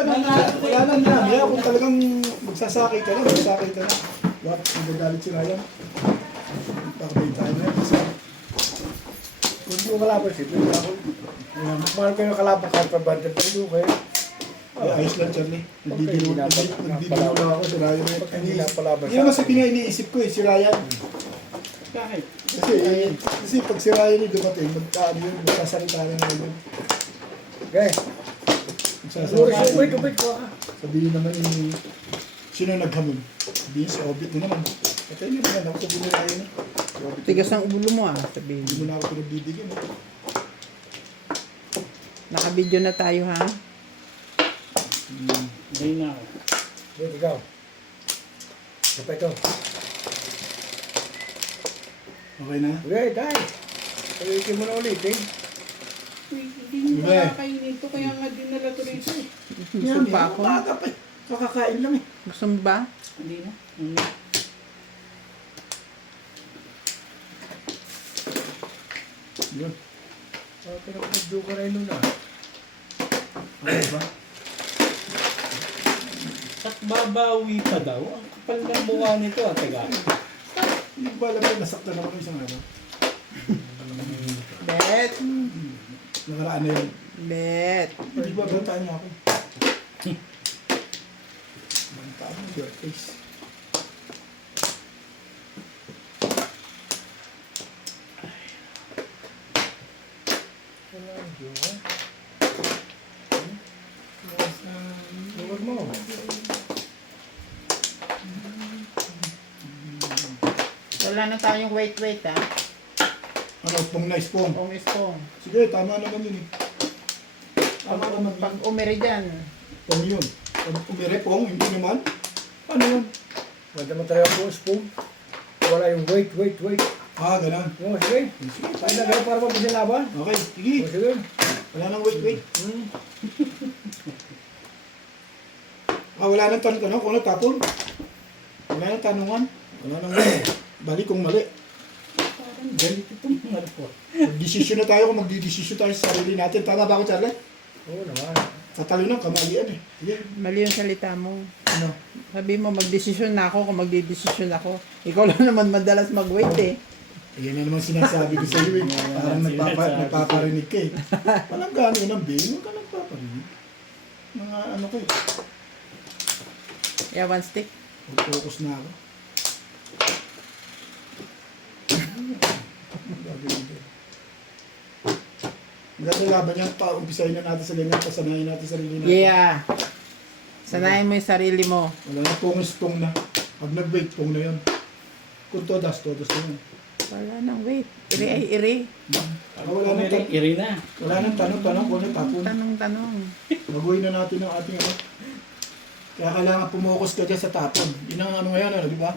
ka na. Wala na na. Kaya kung talagang magsasakay ka na, magsasakay ka na. What? Magagalit si Ryan. Pakabay tayo na yan. Kasi Kung hindi ko kalaban siya, hindi ako. Mahal ko yung kalaban kahit pabante pa rin kayo. ay, ayos lang, Charlie. Nagbibiro na ako si Ryan. Hindi na palaban Hindi naman sa iniisip ko eh, si Ryan. Bakit? Kasi pag si Ryan yung dumating, magsasalita na naman yun. Okay. Wait ko ka. Sabihin naman yung sino naghamon? Sabihin si Obit na naman. Patay na naman ako, sabihin na Ryan. Tigas ang ulo mo sabihin. Hindi mo na ako pinagbibigyan. Naka-video na tayo ha. Hindi na ako. Wait, ikaw. Kapay ko. Okay na? Okay, dahil. Pag-iikin mo na ulit eh. Hindi mo makakainin to, kaya nga dinala to rito eh. Gusto mo ba ako? Umaga pa eh. Kakakain lang eh. Gusto mo ba? Hindi na. Yun. Pinapagdo ka rin nun ah. Okay ba? At babawi pa daw. Ang kapal ng mukha nito taga. Hindi ko ba alam na nasaktan ako ng isang araw? Bet. Nakaraan na yun. Bet. Hindi ba bantaan niya ako? Bantaan mo, your face. Huwag mo. Wala na tayong wait ha. Ano, pong nice pong. Kung ispong. Sige, tama naman yun eh. Tama naman Pag yun. umiri dyan. Pong yun. Pag umire pong, hindi naman. Ano yun? Wala mo tayo po spoon. Wala yung wait. Ah, ganun. Oo, sige. Tayo na kayo para mabisa laban. Okay, sige. Oo, sige. Wala nang wait. Wala nang tanong kung ano tapon. Wala nang tanungan. Wala nang wait. Balik kung mali. Parang galit itong mga po. Mag-desisyon na tayo kung magdidesisyon tayo sa sarili natin. Tama ba ako, Charlie? Oo naman. Sa talo ng kamalian eh. Sige. Mali yung salita mo. Ano? Sabi mo magdesisyon na ako kung magdidesisyon ako. Ikaw lang naman madalas mag-wait eh. Yan na naman sinasabi ko sa iyo eh. Parang nagpaparinig ka eh. Walang gano'n ng bail. Huwag ka nagpaparinig. Mga ano ko eh. Yeah, one stick. Mag-focus na ako. Hanggang laban yan, umpisahin na natin sa ganyan, pasanayin natin sa sarili natin. Yeah. Sanayin mo yung sarili mo. Wala na pong na. Pag nag-wait, pong na yun. Kung todas na yun. Wala nang wait. Iri ay iri. Wala nang tanong. Iri na. Wala nang tanong kung ano tapon. Tanong. Baguhin na natin ang ating ano. Kaya kailangan pumokus ka dyan sa tapon. Yun ang ano ngayon, ano, di ba?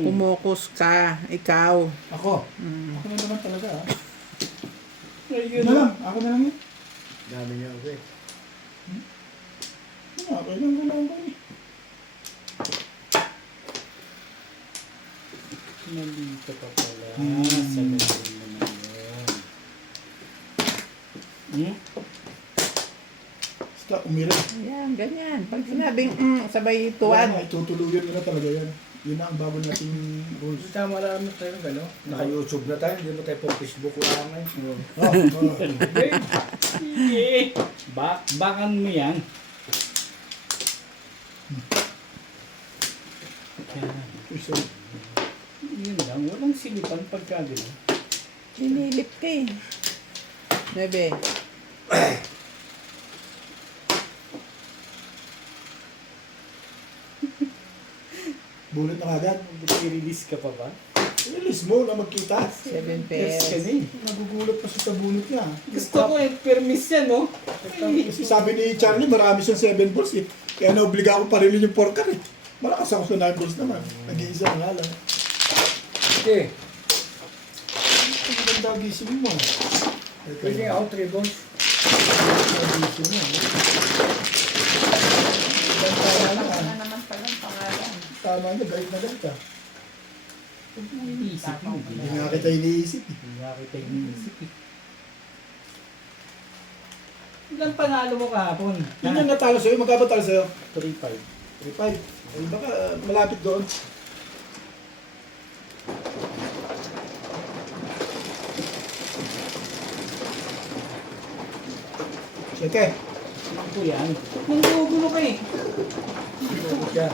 Pumukus ka. Ikaw. Ako. Mm. Ako na naman talaga ah. Ayun Yun na lang. Ako na lang yun. Dami niya, okay. Okay lang, wala akong eh. Nandito pa pala. Sa galing mo na yun. Basta umira. Ayan, ganyan. Pag sinabing sabay Tuwan. tuwan. Itutuluyan mo na talaga yan. Yun na ang bago nating rules. Tama na naman tayo ng gano'n. Naka-YouTube na tayo, hindi mo tayo pang Facebook lang eh. Sige. Bakan mo yan. So, Yun lang. Walang silipan pagka gano'n. Sinilip ka eh. Bebe. bulit na kagad. I-release ka pa ba? Release mo na magkita. 7 Yes, ka pesos. na eh. Nagugulat pa siya sa bunot niya. Gusto ko eh. Permis yan, no? Kasi sabi ni Charlie, marami siyang 7 balls eh. Kaya naobliga ako parilin yung 4 car eh. Malakas ako sa 9 balls naman. Nag-iisa nga lang. Okay. Ang ganda gising mo. Pwede ako, 3 balls. Gising mo. Ano naman palang pangalan? Tama niya, galit na galit ka. Iniisip mo. Hindi nga kita iniisip eh. Hindi nga kita iniisip eh. Hindi Ilang panalo mo kahapon? Yun yung natalo sa'yo. Magkaba talo sa'yo? 3-5. 3-5. Ay, baka malapit doon. Sige. Ako yan. Nanggugulo ka eh. Yan.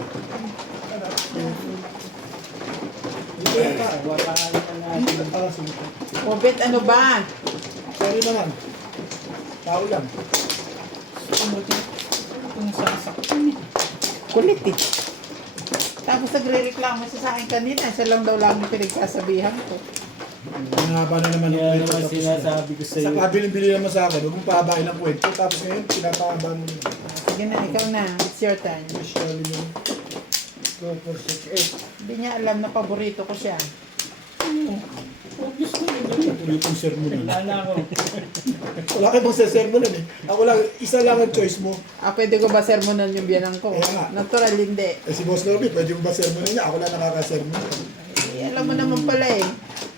Dito yung pa. Wataan ka natin. Ah, sige. Obet, ano ba? Sorry naman. Tao lang. Kung sasaktan eh. Kulit eh. Tapos nagre-reklamo siya sa akin kanina. Siya lang daw lang yung pinagsasabihan ko. Ang haba na naman Kaya kwento, naman tapos sinasabi ko Sa sa'yo. kabiling-bili naman sa akin, huwag mong pahabain ang kwento. Tapos ngayon, pinapahaba mo. Sige na, ikaw na. It's your turn. Usually mo. 2, 4, 6, 8. Hindi niya alam na paborito ko siya. Obvious ko yun. Tuloy itong sermonan. Naglaan ako. Wala kayo bang sermonan eh. Ako lang, isa lang ang choice mo. Pwede ko ba sermonan yung biyanang ko? Kaya nga. Natural, hindi. Eh si Boss Norby, pwede mo ba sermonan niya? Ako lang nakaka-sermon. Eh, alam mo naman pala eh.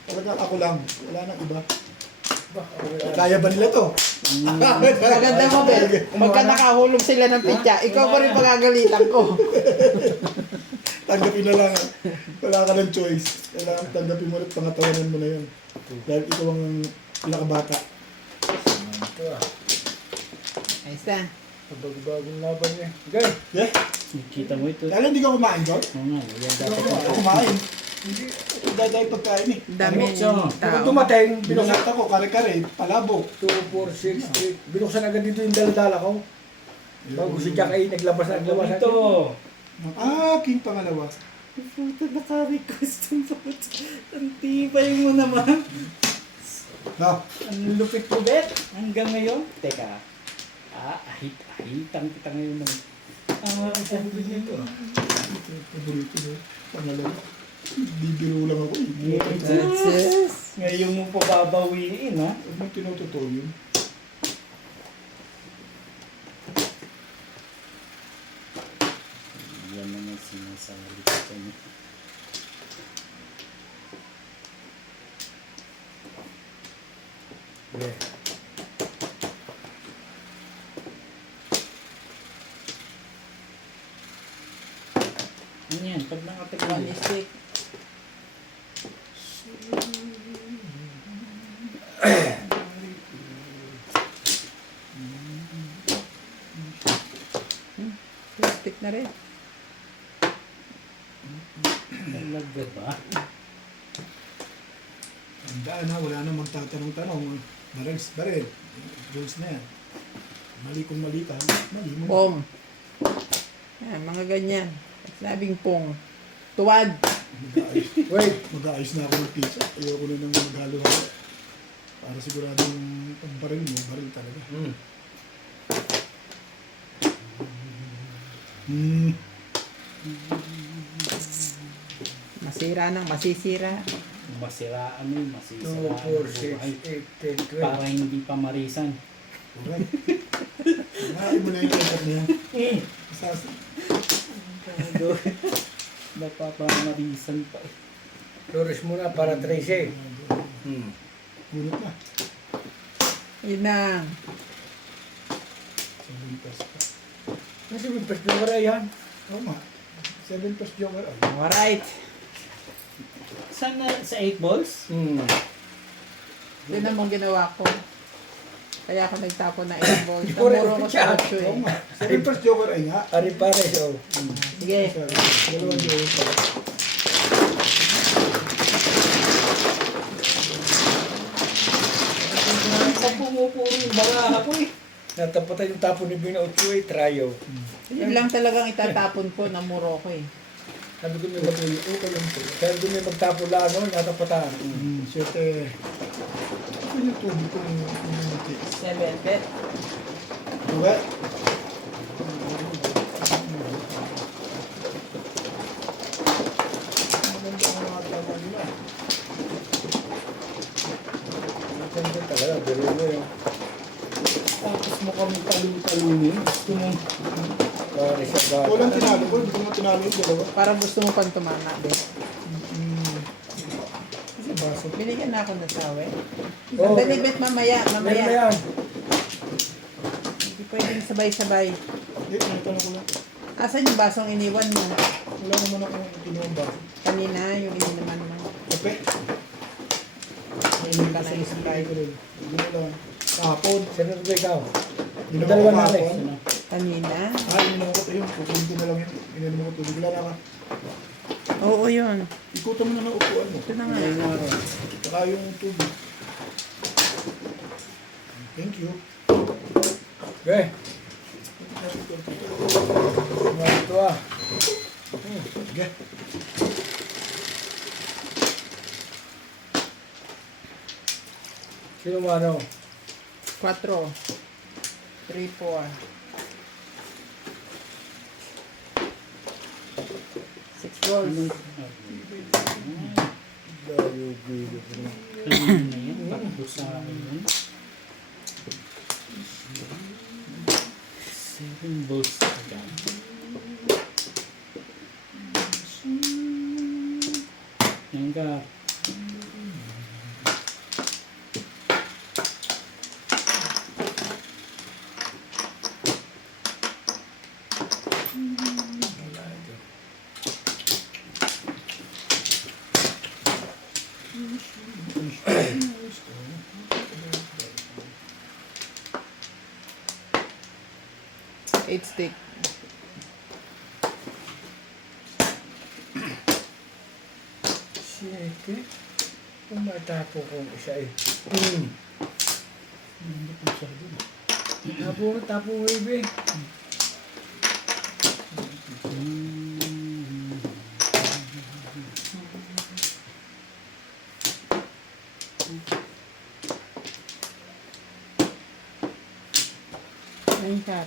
Talagang ako lang. Wala nang iba. Kaya ba nila to? Maganda mo, Bel. Pagka nakahulog sila ng pitya, ikaw pa rin pagagalitan ko. Tanggapin na lang. Wala ka ng choice. Kailangan tanggapin mo ulit, pangatawanan mo na yun. Dahil ikaw ang pinakabata. Ito ah. Ayos na. Bagong laban niya. Okay. Yeah? Kita mo ito. Dahil hindi ka kumain doon? Oo nga, yan Hindi dapat ako kumain. Hindi. Dahil pagkain eh. Dami Buksan. Kung tao. dumating, binuksan. Binuksan ako, kare-kare, palabok. 2, 4, 6, 8. Binuksan agad dito yung daladala ko. Bago si Jack ay naglabas. Ito. Ang aking pangalawa. Puta, naka-request ang puta. Ang tibay mo naman. Na, Ang lupit ko, Bet. Hanggang ngayon. Teka. Ahit-ahitan kita ngayon ng... sabi niya ko. paborito na. Pangalawa. Bibiro lang ako eh. Yes. Ngayon mo pa babawiin, ha? Huwag mong tinutotoo yun. Yan naman sinasabi ko sa inyo. Yeah. Ano yan? Pag One nakapagod. mistake. Plastic na rin. Talaga ba? Tandaan na, wala namang tatanong-tanong. Baril. Rules na yan. Mali kung mali ka, mali mo. Pong. Yan, mga ganyan. Sabing pong. Tuwad. Mag-aayos. Wait. Mag-aayos na ako ng pizza. Ayoko na nang maghalo-halo. Para siguradong pag baril mo, baril talaga. Masira nang masisira. Masiraan mo, 2, masisiraan 4, ang 6, buhay. 8, 10, 20. Para hindi pa marisan. Alright. Ngayon mo na yung check-up na yan. Sas- Napapamarisan pa eh. Flores muna para 13. Gunot na. Yun na. 7 plus pa. Kasi may perspective yan. Oo nga. 7 plus joker. Ay, Alright. Saan na? Sa 8 balls? Yun naman ginawa ko. Kaya ako nagtapon na 8 balls. Correct. Namuro ko sa 8 Oo eh. nga. 7 plus joker ay nga. Ari pare, so. Sige. Dalawang joker pala. Sa pumupuro yung baraha ko eh. Natapatan yung tapo ni Bina Ochoa, tryo. Yun lang talagang itatapon ko. Namuro ko eh. Sabi ko may sabi ko may magtapo lang, no? Natapatan. Siyete. Ito yung tubig ko ng community. 7 bet. Diba? Maganda ang mga tama nila. Maganda talaga, pero mo yung Tapos mo kami talong-talunin. Gusto mo. pare sa bata. Walang tinalo ko. Hindi ko nga tinalo yung dalawa. Parang gusto mo pang tumama, be. Sa baso. Binigyan na ako ng sawe. Oh. Sandali, bet, mamaya. Meron na yan. pwedeng sabay-sabay. Hindi, tinatanong ko lang. Asan yung basong iniwan mo? Wala naman akong kinuha ba? Kanina, yung iniwan mo. Kape. Hindi ka na Sakay ko rin. Hindi mo lang. Kahapon. Sino ba ikaw? Ginawa ko Dalawa natin. kahapon. Kanina? Ininom ko ito yun. Kukunin ko na lang yun. Ininom ko ito. Bigla na ka. Oo, yun. Ikutan mo na ng upuan mo. Ito na nga. Saka yung tubig. Thank you. Okay. Mga ito ah. Sige. Sino mano? 4. 3, 4. 6 balls. Layo gulo. Kanina na yan, bago sa akin yun. 7 balls agad. Yan ka. Eight stick. Siyete. Umatapo kong isa eh. Tapo mo ibe. Ayun ka.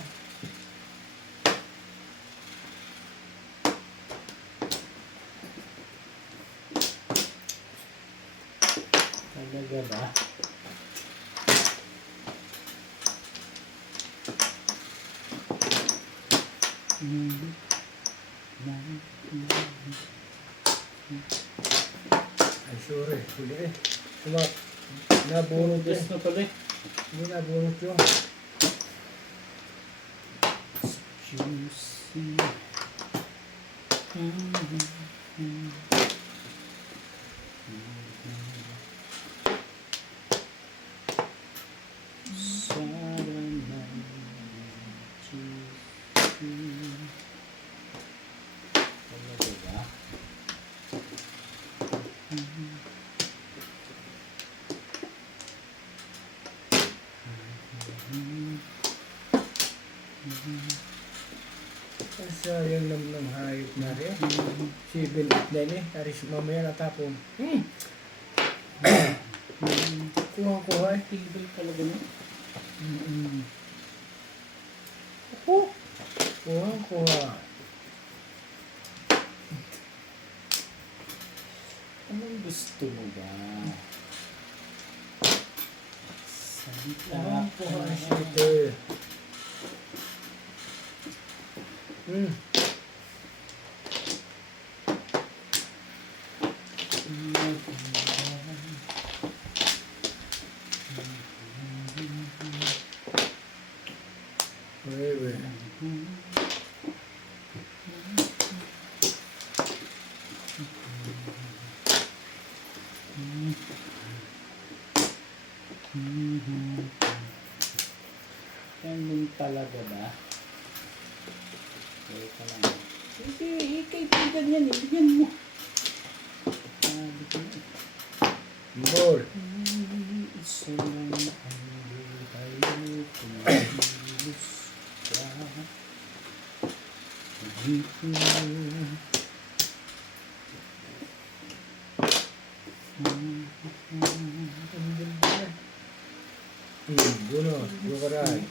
Talaga ba? Ay sorry. Huli eh. Sumak. Nabunod eh. Yes na pala eh. Hindi nabunod yung. Juicy. Sayang naman ng hayop na rin. 7 na eh. Aris mamaya natapon. Kuha eh. Tibay talaga no? Kuha. Anong gusto mo ba? Santa. Kuha siya. Wait. Ganun talaga ba? Teka lang. Sige, kaibigan yan eh. Bigyan mo. Sabi ko na. Ball. Isa lang ang buhay kung mahilis ka. Dito. Bunot. Bukaray.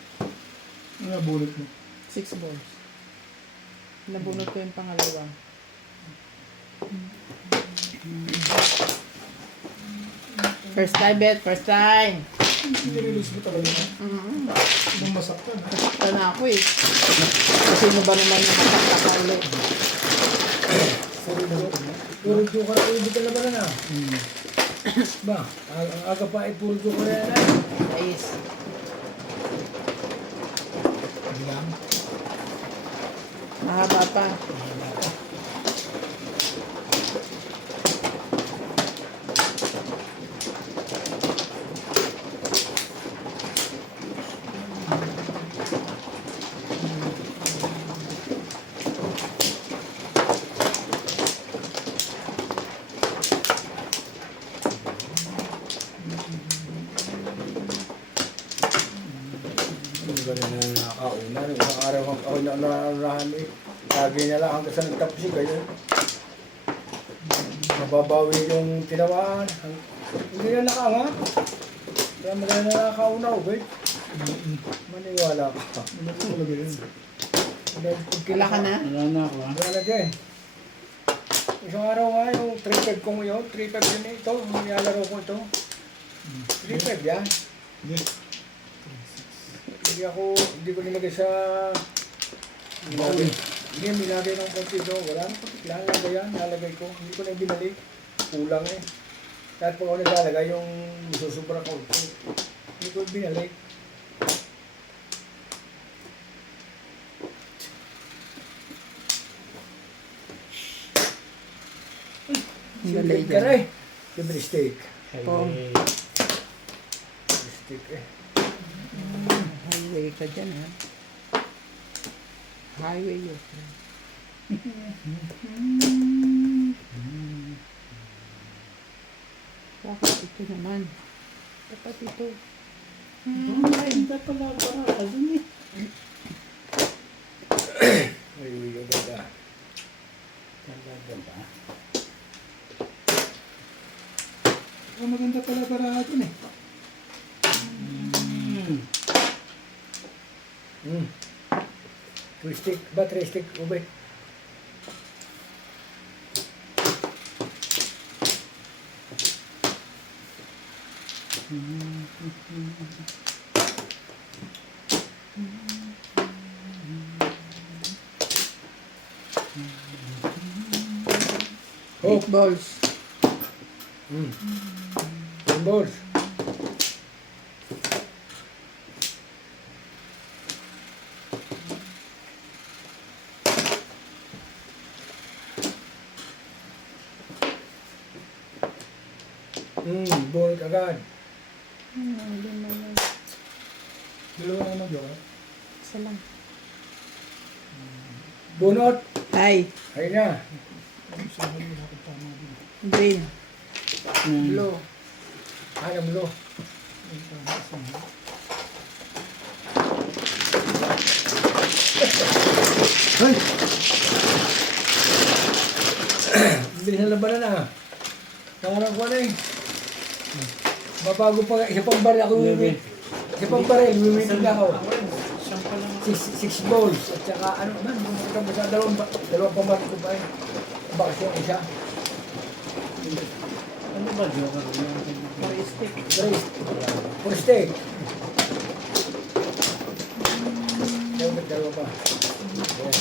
Ano nabulot mo? 6 balls. Nabunot ko yung pangalawa. First time, Bet. First time. Nirelease mo talaga na. Bumasak ka na. Nasakta na ako eh. Kasi sino ba naman yung masakta ka ulit? Puro bukaray. Hindi ka laban na. Ba? Ang aga pa ay puro bukaray na. Nice. Mahaba pa. Hindi ba rin na nakakauna? Isang araw ako na naunahan eh. Lagi na lang hanggang sa nagtapos eh. Kaya mababawi yung tinamaan. Hindi na nakaangat. Kaya maganda na nakakauna ko, babe. Maniwala ka. Ano ko talaga yun? Wala ka na? Wala na ako ha. Wala na dyan. Isang araw nga yung 3-5 ko ngayon. 3-5 din eh. Ito, nilalaro ko ito. 3-5 yan. Hindi. Hindi ko nilagay sa... Bawi. Hindi, nilagay ng konti doon. Wala na konti. Lalagay yan, nalagay ko. Hindi ko na binalik. Kulang eh. Kahit pag ako naglalagay yung susubra ko. Hindi ko binalik. Malay Simple ka dyan. rin. Simple steak. Oh. Highway. Steak eh. Highway ka dyan, ha? Highway yun. Bakit ito naman? Dapat ito. Ay, hindi pala para dun eh. Ay, uy, ganda. Talaga ba? Oh, maganda pala para dun eh. Two stick ba? 3 stick? Ubay. Oh, 8 balls. balls. Bunot agad. Dalawa na mag-jowa. Isa lang. Bunot. Ay, Ayun na. Sa hali na ako tama din. green. Blue. Ay, ang mulo. Ang tama sa hali. Ay! Bilis na labanan na. Nangarang ko na eh. Babago pa, isa pang baril ako Eleven. Isa pang baril, wiwitin na ako. Siyang pa lang. 6 balls. At saka ano man, bumukita mo sa dalawang pambaril ko pa eh. Bakit yung isa? Ano ba, Joker? Or stick. Brace. For steak. Dalawa pa. Yes.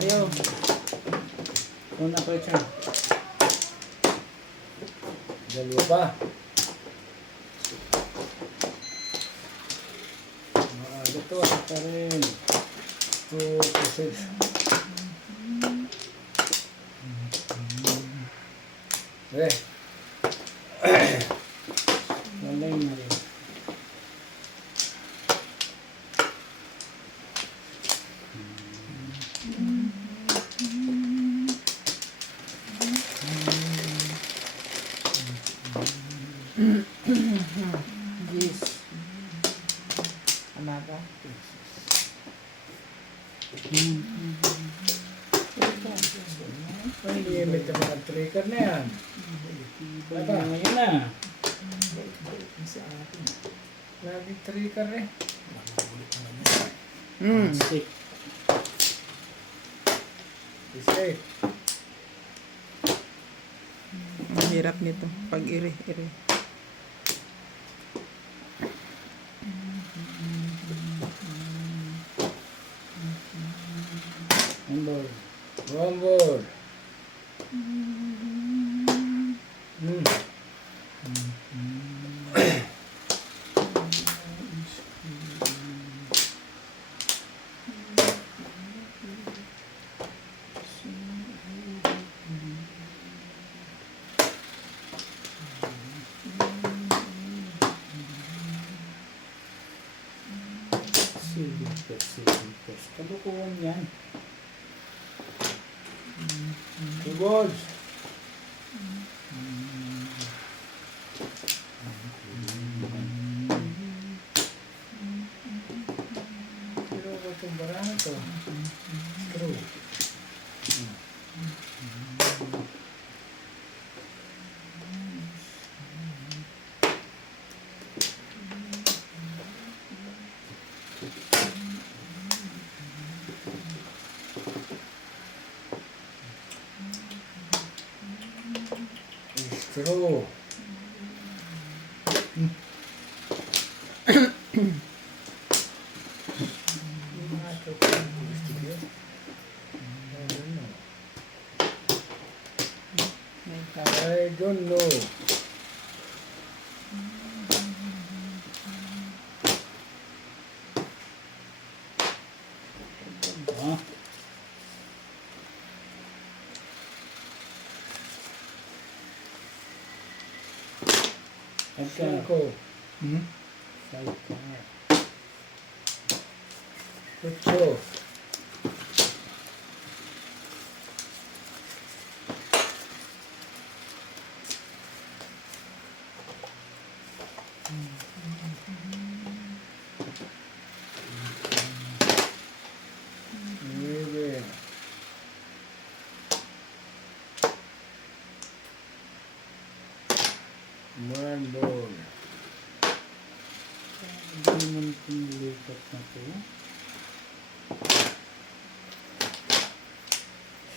Ayaw. Una ko siya. Dalawa pa. Ito. Pa rin. 2 to 6. Eh. Galing na rin. Yes. Ano ba? Ay, limit ang mga trigger na yan. Iba na ngayon na. Lagi trigger eh. Sick. Isa eh. Ang hirap nito. Pag iri. Number. One ball. Silipos. Kalukuhan yan. Two balls. Pero ko itong barang ito. True. True. I don't know. Ah. Pagka, Cinco. Hmm? pagka, Ocho. Nueve. One ball. hindi mo pinilipat na to.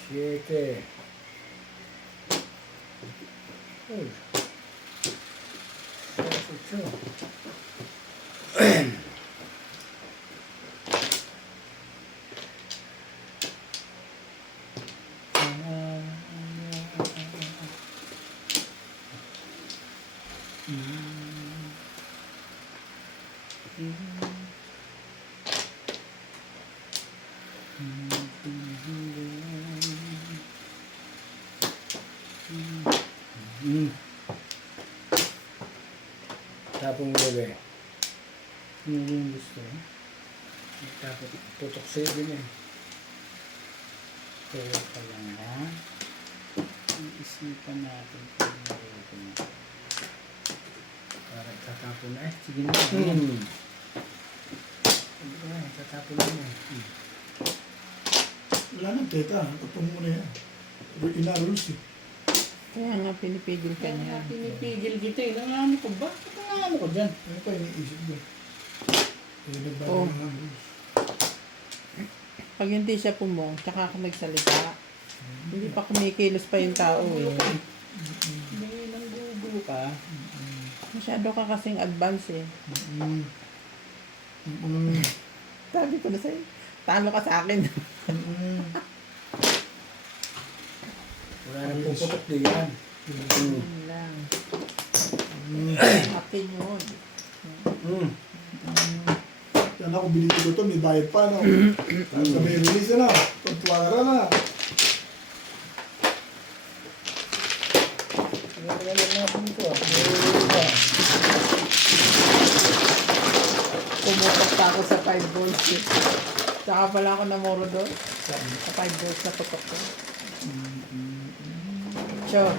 Siete. Uy. Ocho. Tapong nueve. Ano yung gusto? Tapos tutok seven eh. Kaya pa lang ha. Iisipan natin kung meron na. Para itatapon na eh. Sige na. Yan. Hindi ko na, itatapon na eh. Wala nang teka. Tapong mo na yan. Inarulos eh. Kaya nga pinipigil ka Kaya niya. nga pinipigil kita eh. Nangano ko ba? Nangano ko dyan. Ano pa iniisip mo? Eh, nagbago Oh. ng rules. Pag hindi siya pumong, tsaka ako nagsalita. Hindi pa kumikilos pa yung tao eh. Hindi nang gugulo ka. Masyado ka kasing advance eh. Mm. Mm. Sabi ko na sa'yo, talo ka sa akin. Mm. Wala nang puputok din yan. Yun lang. Akin yun. Yan ako, binili ko ito, may bayad pa, no? Tapos na may release na, pagtuwara na. Wala natin ito ah. Pumutok pa ako sa 5 balls eh. Tsaka pala ako namuro doon. Sa 5 balls na putok ko. Sure.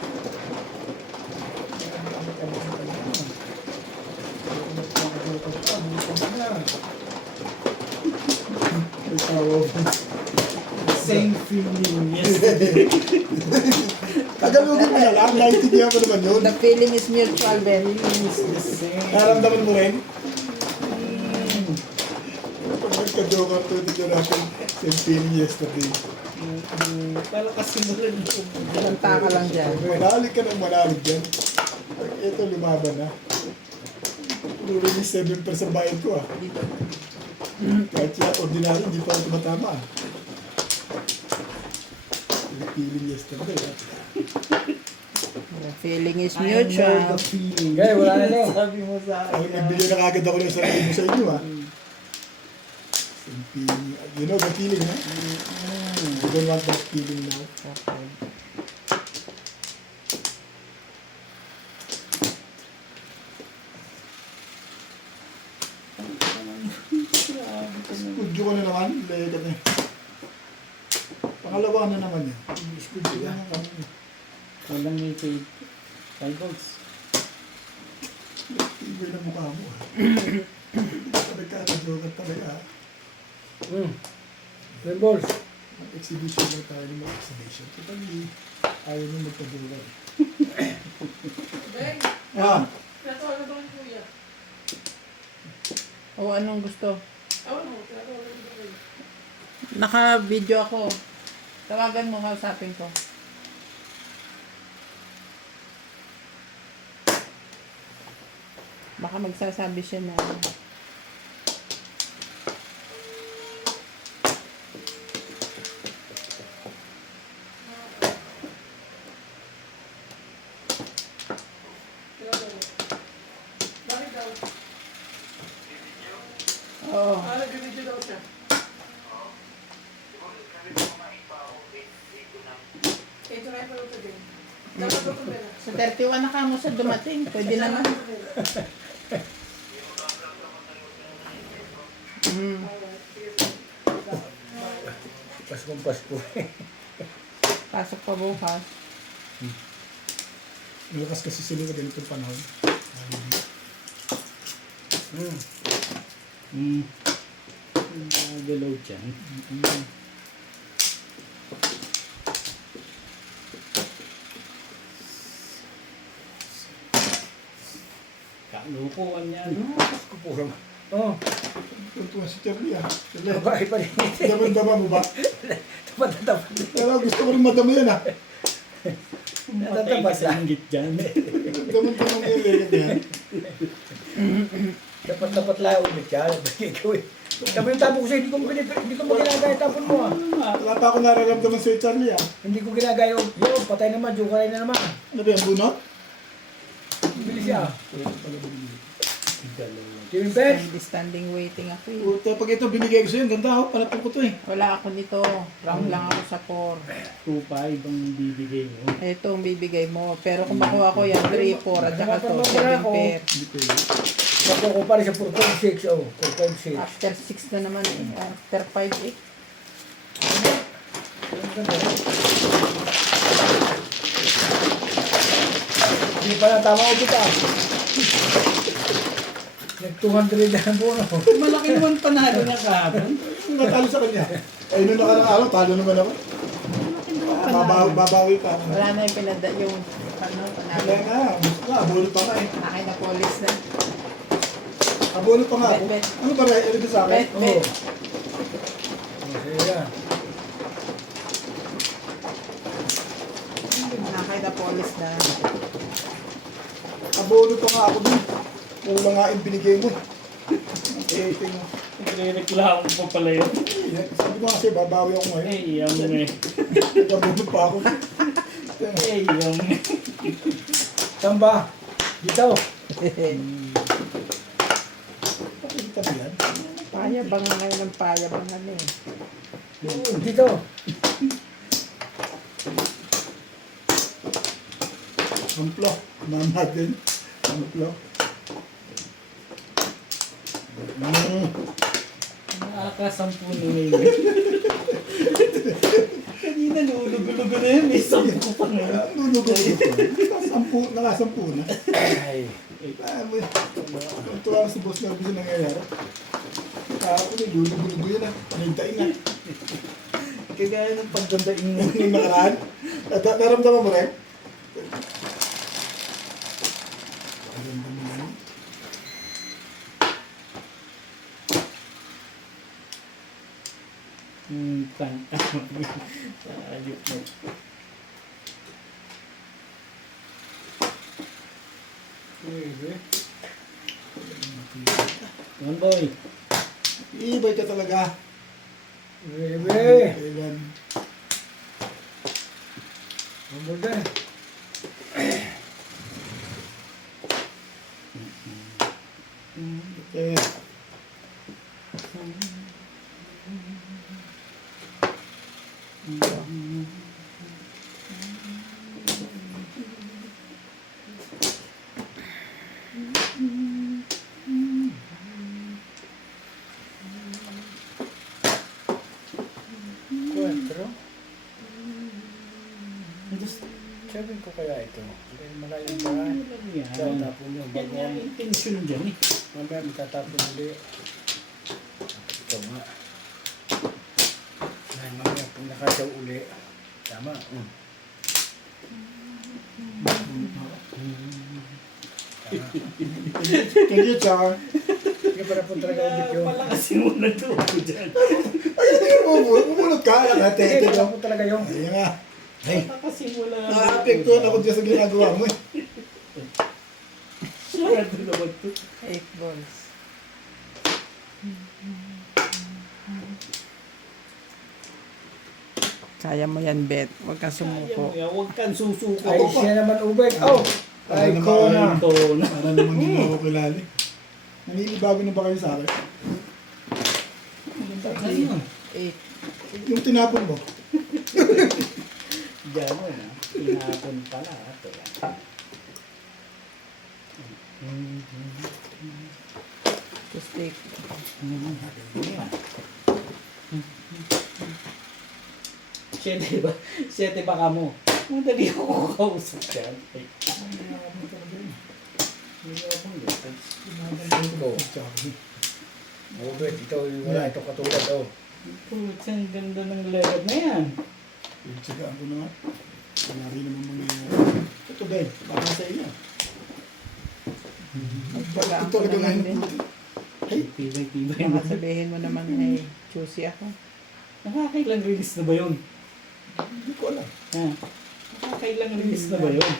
Same feeling yesterday. Tagalogin mo na lang, naiintindihan ko naman yun. The feeling is mutual then. The same. Naramdaman mo rin? Pag nagka-joke ako, hindi natin same feeling yesterday. Para kasi nalala ko. Lanta ka lang dyan. Manalik ka ng manalik dyan. Ito, lumaban na. Release 7% bayad ko ah. Kahit siya ordinary, hindi pa ako tumatama ah. Feeling yesterday. The feeling is I know mutual. the feeling. Okay, wala na daw. Sabi mo sa Ay, akin. nagbigay na kagad ako ng 1,000 sa inyo, ha? Same feeling. You know the feeling, ha? You don't want that feeling now. Okay. Studio ko na naman. Lega na. Pangalawa na naman yan. Studio na naman. Walang may 5 volts. Ibay na mukha mo, ha? Nagkakajokat talaga, ha? Ten balls. Mag-exhibition na tayo ng mag-exhibition. Kapag ayaw nyo magpabulay. Beng, Ah, tinatawagan ba ni Kuya? O anong gusto? Ano, tinatawagan ba kayo? Naka-video ako. Tawagan mo, kausapin ko. Baka magsasabi siya na Tinatawagan. Bakit daw? oo. Nag-video daw siya. Ito na yung paluto din. Dapat ba tumira? Sa 31 na ka mo sa dumating. Pwede naman. Mm. Paskong Pasko. Pasok pa bukas. malakas kasi sila na ganitong panahon. Galaw dyan. Kalukuhan yan. Pasko po naman. Oh, Tuntua si Charlie, ah. Charlie, babae pa rin. daman-dama mo ba? Tapat na tapat. Kaya gusto ko rin madama yan, ah. Matay ka sa inggit dyan. Daman-dama mo yung lega yan. Tapat lang ulit yan. Ikaw eh. Sabi yung tapo ko sa'yo, hindi ko maginagaya tapon mo ah. Wala pa ako nararamdaman sa'yo, Charlie, ah. Hindi ko ginagaya. Yo, patay naman, jokeray na naman. Ano ba yan, bunot? Bilis siya. Galaw. Yung bet. Standing waiting ako eh. Puta, pag ito binigay ko sa'yo, ang ganda, oh. Panatong ko to, eh. Wala ako nito. Round lang ako sa 4. 2.5 ang bibigay mo. Ito ang bibigay mo. Pero kung makuha ko yan, 3, 4 at saka to, 7 pair. Hindi pwede. Sabi ko pare sa 4.6. Oh, 4.6. After 6 na naman eh. After 5, 8. Hindi pa na tama ko kita. Nag-200 na ang bono. Malaki naman panalo na kahapon. Natalo sa kanya. Ay, nung nakarang araw, talo naman ako. Babawi pa. Wala na yung pinada yung ano, Wala panalo. na, gusto ka, abulot pa nga eh. Akin na police na. Abulot pa nga ako. Bet. Ano ba rin? Ano ba sa akin? Bet, bet. Sige na. Akin na police na. Abulot pa nga ako dun. Kulang nga yung binigay mo. Okay, tingnan. Nagre-reklamo pa pala yun. Sabi ko kasi, babawi ako ngayon. Eh, iyam eh. Abulot pa ako. Eh, iyam eh. Saan ba? Dito. Pakita mo yan. Payabangan ngayon ng payabangan eh. Dito. Amplo. Mama din. Amplo. Nakakasampu na ngayon. Kanina lulog-lulog na yun. May sampu pa ngayon. Nunugot ko. Nakasampu na. Ay. Tuwa na si Boss Nervous yung nangyayari. Ako na, lulugo-lugo yun ah. Panigdaing na. Kagaya ng pagdandaing mo. Yung nakaraan. Naramdaman mo rin? Naramdaman mo rin? Ayok mo. Yan boy. Iibay ka talaga. Bebe. Kailan? Mambol din. Okay. Kwentro. Sabi ko kaya ito. Dahil malayong ba? Kaya Yan. tapon yung Yan nga bago. ang intention dyan eh. Mamaya matatapon uli. Ito nga. Dahil mamaya pag nakasaw uli. Tama. Tama. Can you char? Sige para po talaga ubit yun. Palakasin mo na ito ako dyan. Bumulot ka. Sige, Nakatete para ka. po talaga yun. Ayun nga. Ay, Palakasin mo lang. na-apektuhan ako dyan sa ginagawa mo eh. Sarado naman ito. 8 balls. Kaya mo yan, Bet. Huwag kang Kaya mo sumuko. yan. Huwag kang susuko. Ay, siya naman ubit. Oh! Ay, Ano ko naman, na. Ito na. Para naman hindi mo ako kilala. Naninibago na ba kayo sa akin? Ano yun? 8. Yung tinapon mo. Diyan mo na. Pinapon pala. Teka. Just take. Yan. Siyete ba? Siyete ba ka mo? Madali ako kausap dyan. Ay. Ko. Ubit. Ito, wala ito katulad. Oh. Putz, ang ganda ng level na yan. Tsagaan ko na nga. Wala rin naman mangyayari. Ito din, baka sa iyo. Wala Ito ako talaga naman ngayon. din. Ay, Tibay-tibay Baka mo. sabihin mo naman ay choosy ako. Nakakailang release na ba yun? hindi ko alam. Ha? Nakakailang release na ba yun?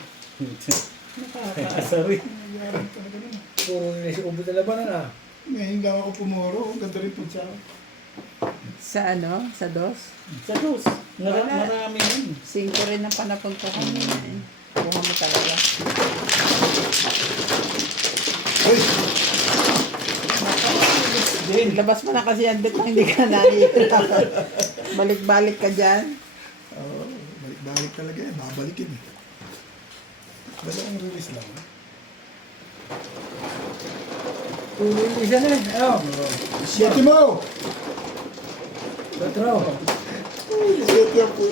Nakakaasa rin. Nangyayari talaga naman. Puro nila si ubit na labanan ah. Ngayon lang ako pumuro. Ang ganda rin po siya. Sa ano? Sa dos? Sa dos. Wala. Marami yun. 5 rin ang panapon ko kanina eh. Kuha mo talaga. Ay, Din. Labas mo na kasi yan, Bet, hindi ka nahihirapan. Balik-balik ka dyan. balik-balik talaga yan. Babalikin eh. Dalawang release lang. Puro yung isa na eh. Ano? Siyete mo! Patro. Siyete po.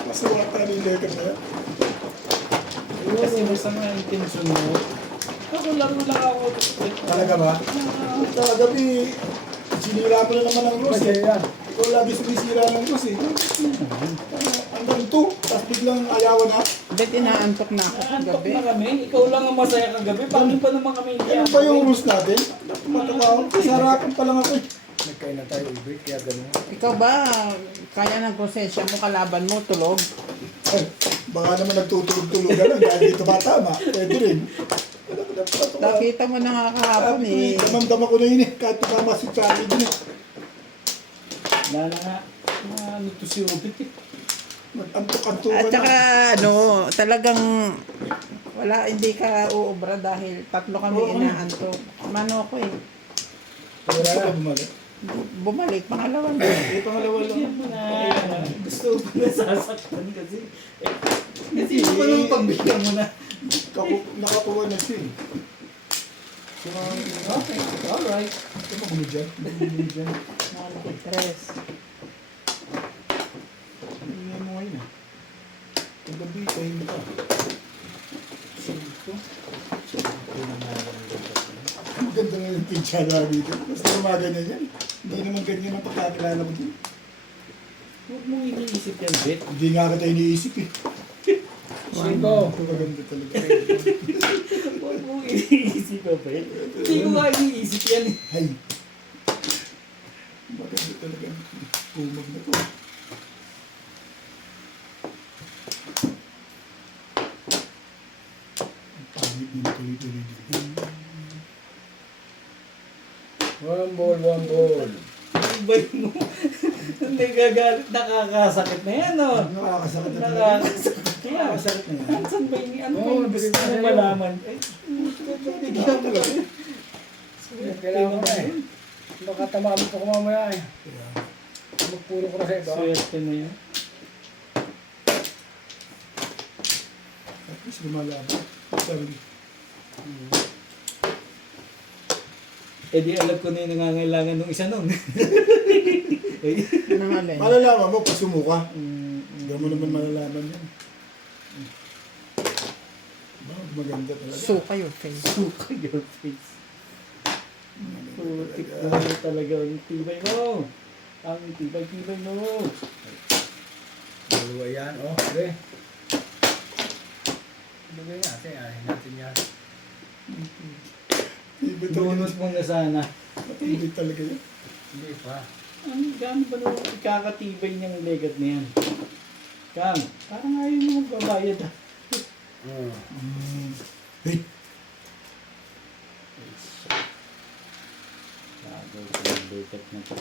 Masuwa ka ni Lekan na yan. Kasi masama ang intention mo. Ako lang ako. Talaga ba? Kagabi, sinira mo na naman ang Rose Kasi eh. yan. Ikaw lagi sumisira ng Rose eh. Hanggang 2, tapos biglang ayawan na. Bet, inaantok na ako Antok kagabi. na kami. Ikaw lang ang masaya kagabi. Paano pa naman kami hindi Ano pa yung Rose natin? Matawa ako. Sa harapan pa lang ako eh. Nagkain na tayo ubit. Kaya ganun. Ikaw ba, kaya ng konsensya mo, kalaban mo, tulog? Ay, baka naman nagtutulog-tulog ka lang dahil dito matama. Pwede rin. Nakita mo na nga kahapon eh. Damdam ako na yun eh. Kahit tama si Charlie din eh. Wala na nga. Ano to si Ubit eh. Mag-antok-antukan At na. saka ano, talagang wala, hindi ka uubra dahil tatlo kami Oo. inaantok. Mano ko eh. Wala Gusto na. ka bumalik? Bumalik, pangalawa na. Eh, pangalawa lang. Bigyan mo na. Gusto ko pa nasasaktan kasi. Eh, kasi mo pa nang pagbigyan mo na. Nakakuha na siya eh. Okay, alright. Ito mo kumi dyan. Bumili dyan. Tres. Hindi mo ngayon eh. Paggabi, kahin ka. Sino? Ang ganda nga yung pinsyala dito. Basta gumaganyan yan. Hindi naman ganyan ang pagkakilala mo din. Huwag mong iniisip yan, Bet. Hindi nga kita iniisip eh. Cinco. Ito maganda talaga. Huwag mong iniisip pa, Bet. Hindi ko nga iniisip yan eh. Hay. Maganda talaga. Pumag na to. Ang pangit ng tuloy-tuloy din. One ball, one ball. Ibay mo. Nagagalit, nakakasakit na yan, oh. Nakakasakit na talaga. Nakakasakit Kaya, Masarap na yan. saan ba yung, ano ba Oo, yung gusto bigyan mo sa'yo. malaman? Eh, Bigyan talaga. Kailangan ko na eh. Baka tamaan ko mamaya eh. Kaya, Magpuro ko na sa iba. swerte mo yun. at least lumalaban. Sabi, Eh di alam ko na yung nangangailangan ng isa nun. Nang alin. malalaman mo pag sumuka. Mm, Hindi mo naman malalaman yan. Maganda talaga. Suka your face. Suka your face. Putik na talaga ang tibay mo. Ang tibay-tibay mo. Dalawa yan. Oh, okay. Lagay natin. Ayahin natin yan. Matibay talaga. Bunot mo na sana. Matibay talaga yan. Hindi pa. Ang gaano ba naman ikakatibay niyang legat na yan? Kang, parang ayaw mo magbabayad ah. Hey, Bago ko yung legat na ito.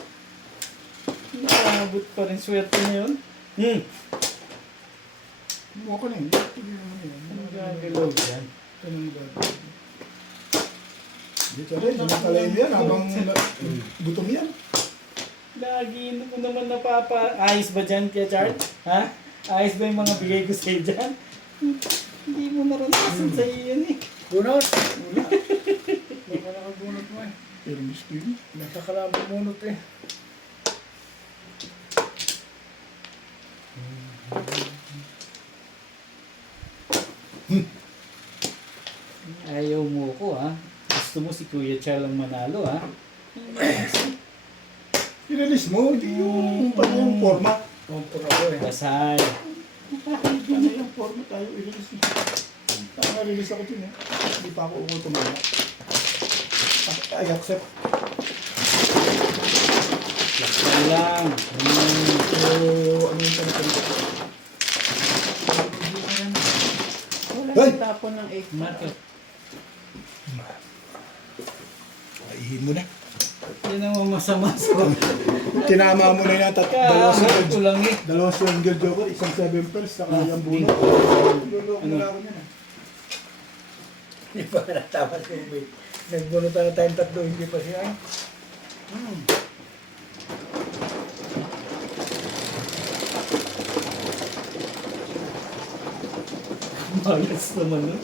Nakabot pa rin swerte niya yun. mo ko na yun. Tignan mo na yan. Ang gagalaw yan. Anong gagawin? Dito rin, nakalain yan habang gutom yan. Lagi ko naman ayos ba dyan, Kuya Chard? Ha? Ayos ba yung mga bigay ko sa'yo dyan? Hindi mo naranasan sa iyo yan eh. Bunot! Wala. Baka nakabunot mo eh. Pero miskin. Nasa kalabang bunot eh. Ayaw mo ko ha. Gusto mo si Kuya Char lang manalo ha. Release mo, hindi yung pati yung forma. Kumpor ako eh. Basal. Ano yung forma tayo i-release mo. Release ako din eh. Hindi pa ako tumama. I accept. Laksan lang. So, ano yung tanong ko? Wala Hey! nang tapon ng egg. Marco. Aihin mo na. Yan ang masama sa Tinama mo na yun dalawang kahit ko silver. lang eh. Dalawang silver joker, isang 7 pers, saka yung buno. Luloko na ako niyan. Hindi pa natapos yung bait. Nagbunutan na tayong tatlo, hindi pa siya. Malas naman nun.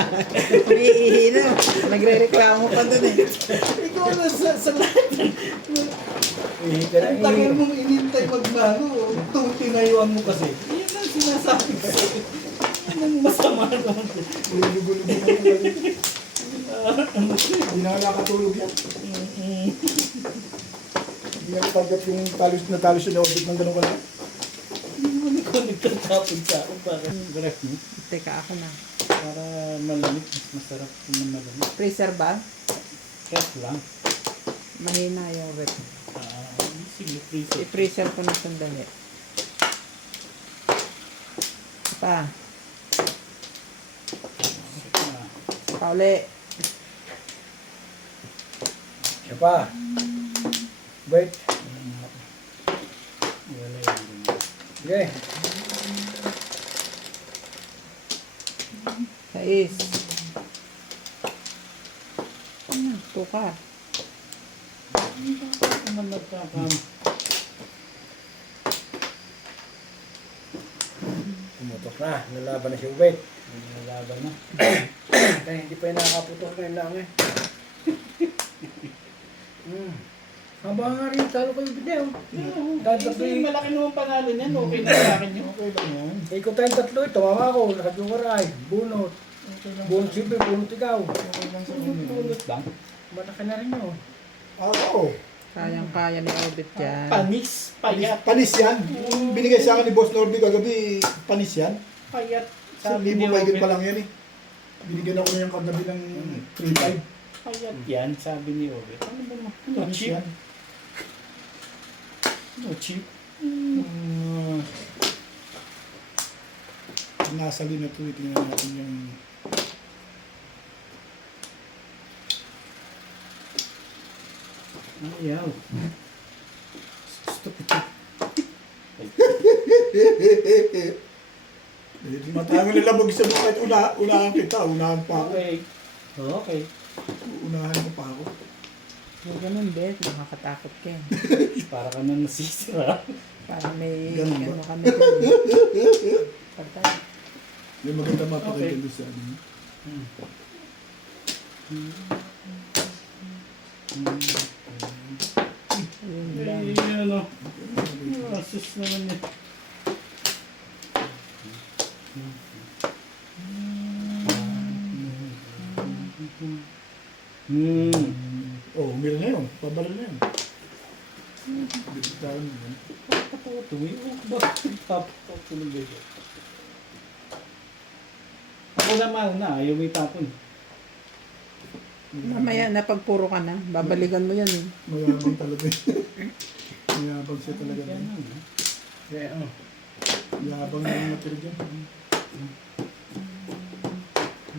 Umiihi na. Nagre-reklamo pa dun eh. Ikaw na sa lahat. Ihi ka na Ang tagal ihi. mong inintay magbago. Itong tinayuan mo kasi. Yan ang sinasabi ko sa'yo. Yan ang masama naman. Lulugo-lugo na lang. Hindi na nakatulog yan. Hindi na natanggap yung talos siya na audit ng gano'n ka na. Hindi mo na ikaw nagtatapon sa akin para graph mo. Teka, ako na. Para malamig. Mas masarap kung malamig. Freezer ba? Graph lang. Mahina yung wet. Sige, freezer. I-freezer ko na sandali. Pa. Pauli. Siya pa. Bait. Wala yan. Sige. Sais. Ano? Tuka. Naman nagkakam. Pumutok na. Nalaban na si Ubed. Nalaban na. Kaya hindi pa yung nakakaputok ngayon lang eh. Haba nga rin, talo kayo video. Tatlo Hindi, malaki naman panalo niyan. Okay na sa akin yun. Okay lang yan. Ikaw tayong tatlo, tumama ako, nakajuwaray, bunot. Okay lang. Bunot siyempre, bunot ikaw. Okay lang sa inyo. Tulot lang. Malaki na rin yun. Oo. Kayang-kaya ni Audit yan. Panis. Payat. Panis yan. Yung binigay sa akin ni Boss Norby kagabi, panis yan. Payat. Sa libo pa pa lang yan eh. Binigyan ako na yung kagabi ng 3.5. Payat yan, sabi ni Obe. Ano ba naman? No Panis cheap. yan. No cheap. Nasali na ito. Tingnan natin yung... Ayaw. Stop it. Matangin nila mag-isa mo kahit unahan kita, unahan pa ako. Okay. Okay. Unahan mo pa ako. Yung ganun, Bet. Nakakatakot ka. eh. Para ka na nasisira. Para may Ganun ba? ano kami dyan. Patay. May maganda mapakita Okay. doon sa ano. Yun lang. Eh, ano. Asus naman yan. Oh, umira na yun. Pabaril na yun. Bitawan mo yun. Tumiwag ba? Papatuloy ba yun? Ako na mauna, ayaw may tapon. Mamaya na pagpuro ka na, babalikan mo yan eh. Mayabang talaga yun. Mayabang siya talaga. Yan yun. na. Kaya, Mayabang na yung natira dyan.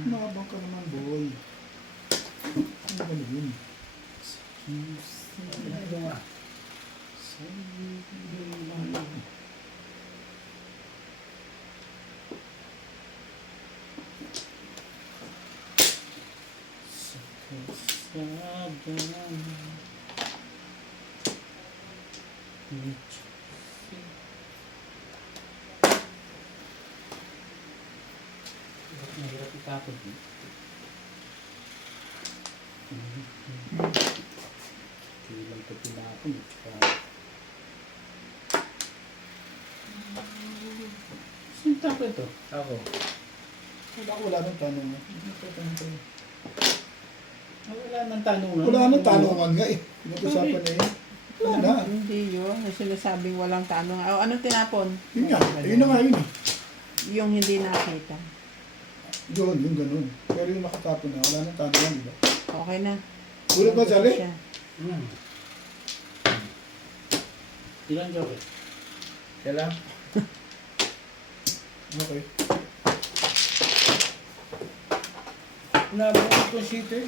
Mayabang ka naman, boy. Ano ba yun? ano nga. Mahirap itapon. Hindi lang ito tinapon. Saan tapon ito? Ako. Wala nang tanong nga. Wala nang tanungan. Wala nang tanongan nga eh. Pinag-usapan na yun. Wala na. Hindi yun. Yung sinasabing walang tanong. O, anong tinapon? Yun nga. Ayun na nga yun eh. Yung hindi nakita. Yun, yung ganun. Pero yung nakatapon na, wala nang tanongan, di ba? Okay na. Ulit ba, Charlie? Siya. Ilang joke? Siya lang. Okay. Nabukod ko sito eh.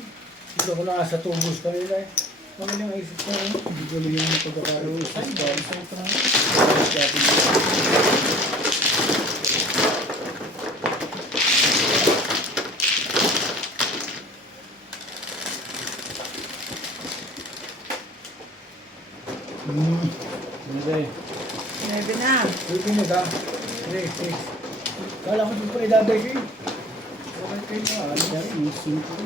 Dito ko na nga sa tubos kanila eh. Magaling ang isip ko eh. Hindi ko lang yung pagkakaroon. Ay, bawal sa ito na. Hindi. 9 na. Pwede na ka. Six. Kala ko di pa idabay siya eh. Okay kayo na. Ay, yung simple.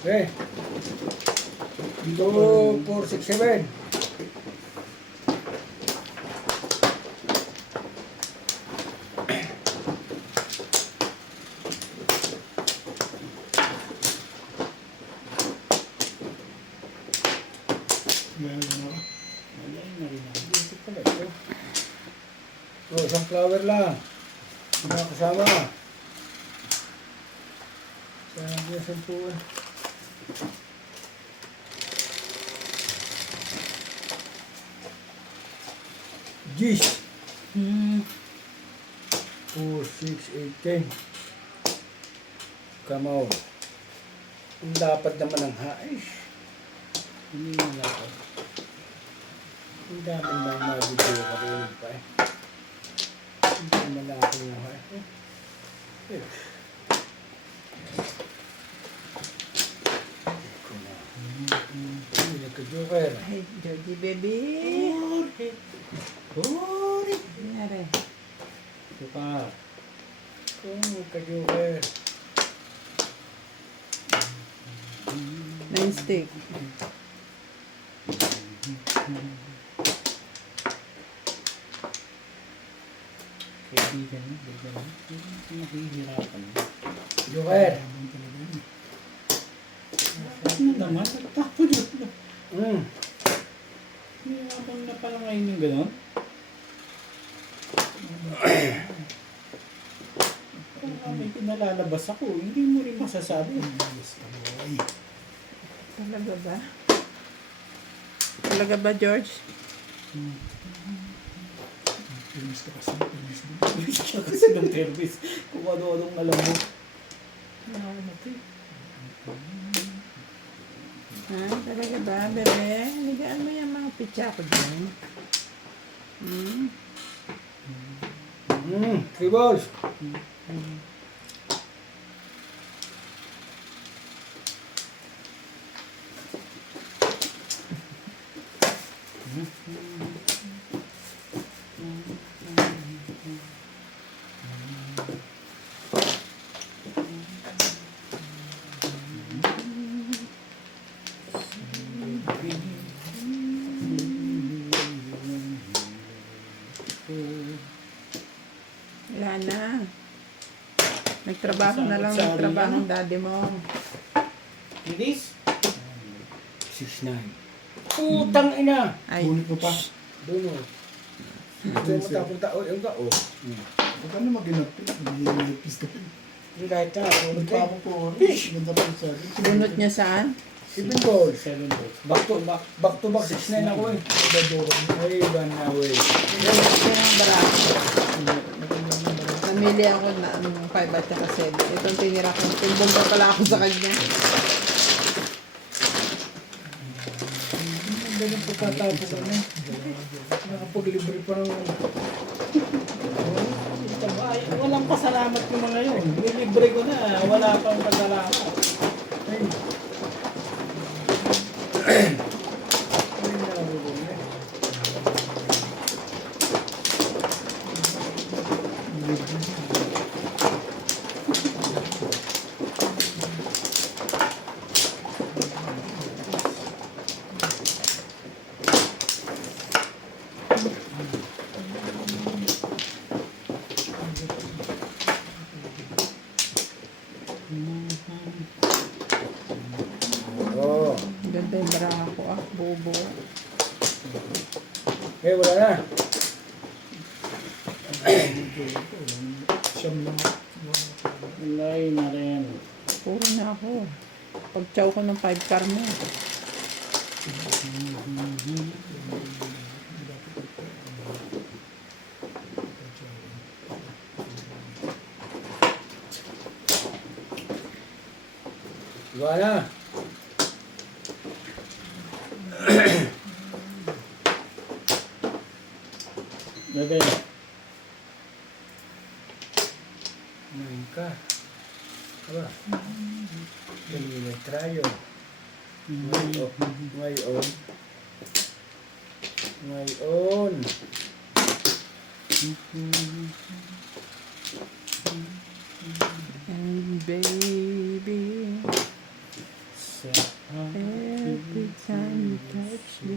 Okay. 2, 4, 6, 7. Meron na ako. Wala yung narinig. Dito pala ito. Oh, isang flower lang. Mga kasama. Saan ang sampuan? Gis. 4, 6, 8, 10. Kamaw. Ang dapat naman ang hais. Hindi na lang. Ang dami mga video kakinig pa eh. Hindi naman na ako yung hais. Hindi nagka-joker. Ay, Georgie baby. Nangyari. Ito pa. Kung nagka-joker. 9 stick. Kaibigan mo. Nakihirapan. Joker. Mayabang talaga yun. Ano naman? Nagtapon yun. Mm. Mayabang na pala ngayon yung gano'n. Parang may pinalalabas ako, hindi mo rin masasabi. Yes, boy. Talaga ba? Talaga ba, George? Pinis ka kasi. Pinis mo. Kasi ng termis, kung ano-anong alam mo. Nakamatay. Ha? Talaga ba, bebe? Ligaan mo yung mga pitsa ko dyan. Hmm? 3 balls. Wala na. Nagtrabaho na lang nagtrabaho ang daddy mo. Bilis? 6-9. Putang ina! Ay, Bunit mo pa. Doon o. Ito yung matapong tao. Yung ka, oh. Huwag ka na mag-inapit. Hindi pis ka pa. Yung kahit na, tulog ka. Nagpapang po. Ganda pa yung sabi. bunot niya saan? 7 balls. 7 balls. Back to back 6-9 ako eh. Ay, banaway. Yan ang barako. Namili ako na 5 at saka 7. Itong tinira ko. Timbong pa pala ako sa kanya. Ang ganyan pagkatapos ano. Nakapaglibre pa ng... Ay, walang pasalamat yung mga yun. Nilibre ko na, wala pang pasalamat. Ay. Ay, nakabubong na. Oh. Ganda yung barako ah. Buo-buo. Eh, wala na. Siyam lang. Wala na rin. Puro na ako. Pag-chow ko ng 5 car mo. Wala na. Bebe, Main ka. Aba. Kanina trayo. Ngayon. Ngayon. Ngayon. And baby, sa every time you touch me,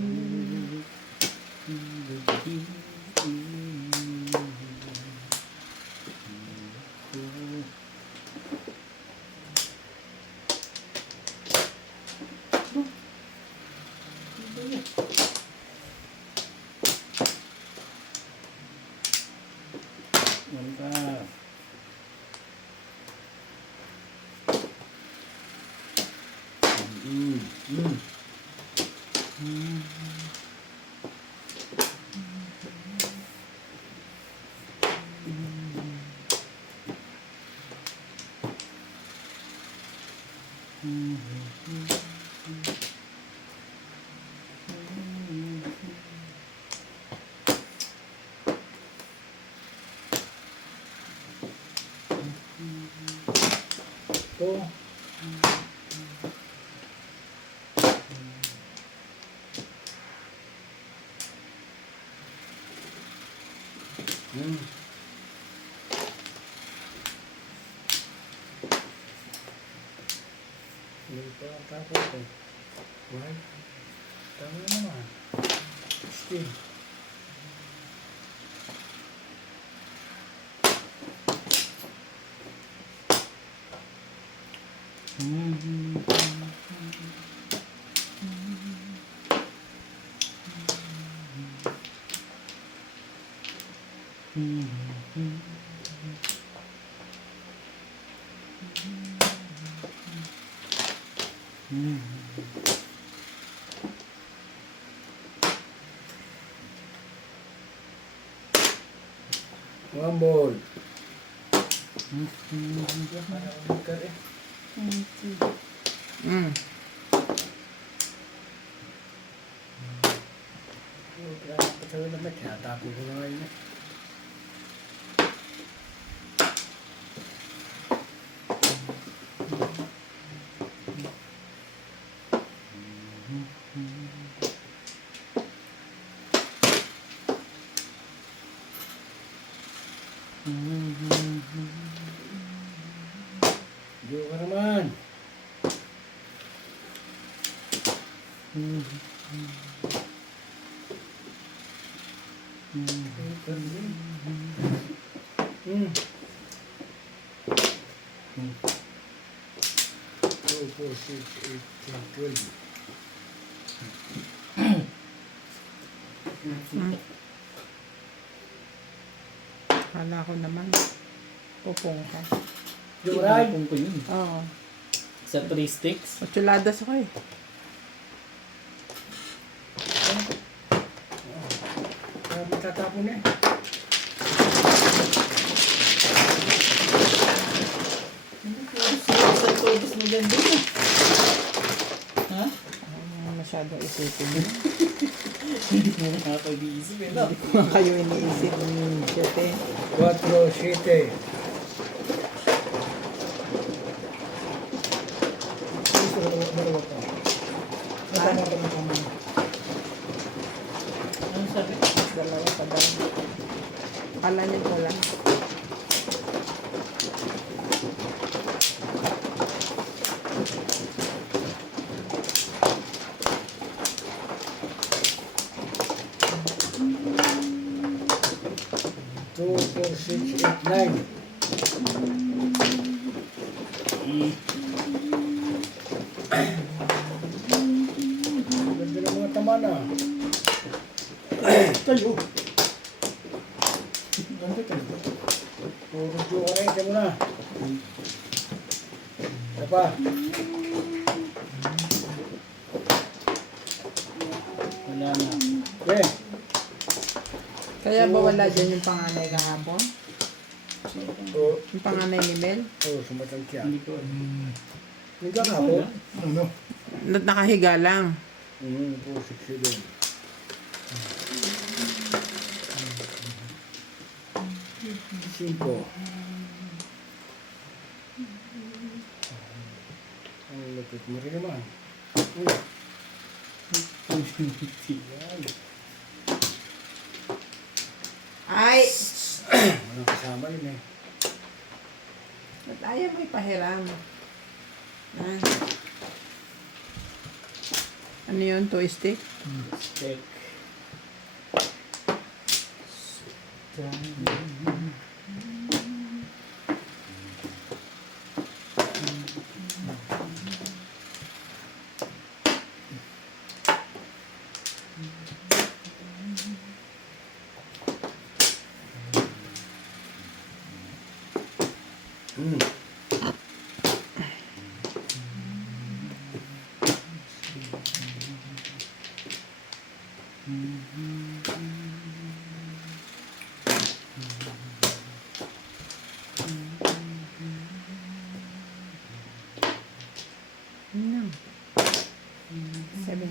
Manta. Ito. Hindi pa tapos eh. Why? Tama naman. Still. One ball. Parang umikar eh. Mm. Kaya patawin naman, tinatapo ko na ngayon eh. Diyo ka naman. Mm. 2, 4, 6, 8, 10, 12. Kala ko naman. Pupong ka. Joray. Kung ko yun. Oo. Sa 3 sticks. Ochuladas ako eh. Matatapon eh. Sa todos mo dyan din. Ha? Masyadong isipin mo. Hindi mo nakapag-iisip eh. No? Kayo iniisip. Siyete. 4, 7. Dalawa pa. Natama ka ng kamay. Ano sabi? Dalawa pa daw. Kala niya wala. Two, 4, 6, 8, 9. Ganda ng mga tama na. Kayo. Ganda talaga. Puro joke na ito mo na. Ano pa? Wala na. Okay. Kaya ba wala dyan yung panganay kahapon? O, Yung panganay ni Mel? sumatang siya. Hindi ko. Nagkaka ako? Ano? Nakahiga lang. 4, 6, 7. Cinco. Ang lapit mo rin naman. Uy. Ay! Walang kasama yun eh. Ba't ayaw mo ipahiram? Ah. Ano yun? Toy stick? Check. No. 7.